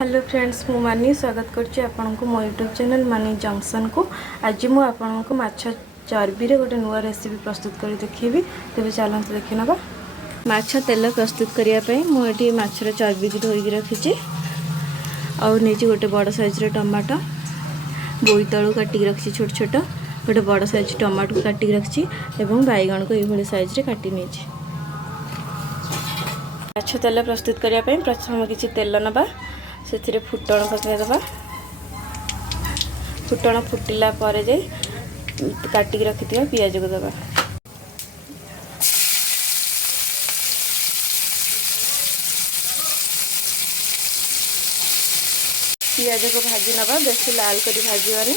Hello friends मु मानी स्वागत करछि आपनको मो यूट्यूब चैनल मानी जंक्शन को। आज मु आपनको माछ चर्बी रे गोटे नुआ रेसिपी प्रस्तुत कर देखिबी। तेबे चलंत देखि नबा। माछ तेल प्रस्तुत करिया पई मु एठी माछर चर्बी की धोई रखिछि और नेछि गोटे बड़ साइज रे टमाटो बोईतालू काटी रखिछि छोट छोट गोटे बड़ साइज टमाटो काटी रखिछि एवं बैगन को एभली साइज रे काटी नेछि। माछ तेल प्रस्तुत करिया पई प्रथम किछि तेल नबा से फुटण पकईदबा। फुटण फुटिला पर जाई काटिक रखि पियाज को दबा। पियाज को भाजी नबा, बेसी लाल करी भाजवानी।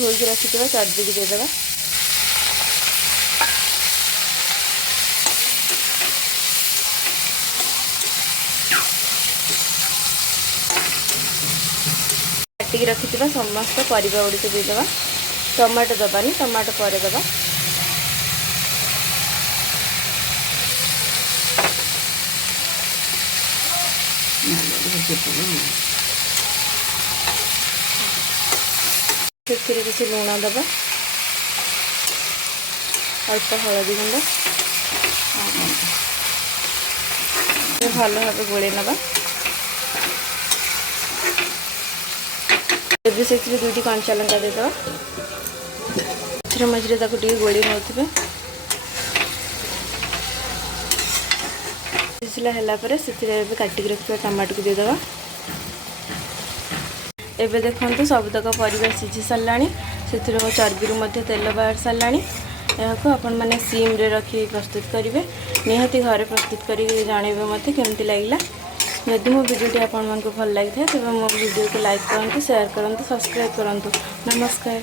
धोई रखि चर्बी की देदबा। काटिक रखि समस्त परिबा गुड़ी को देदबा। टमाटो दबानी, टमाटो पर दबा। किसी लुण दबा, अल्प हलदी गुंड भल भाव गोले नबा। से दुईटी कंचा लंका देदबा। मझे गोली नौथे सिसला काटिक रखा टमाटो को देदबा। एबे देखंतु सबतक परिबा सिझी साराणी। से चर्बी मध्य तेल बाहर साराणी। यहाँ आपण मैंने सीम रे रखी प्रस्तुत करेंगे। निहाती घरे प्रस्तुत करेंगे जानवे मत केमती लगला। यदि मो वीडियो आपको भल लगी था तेज मो वीडियो को लाइक करूँ, शेयर करूँ, सब्सक्राइब करूँ। नमस्कार।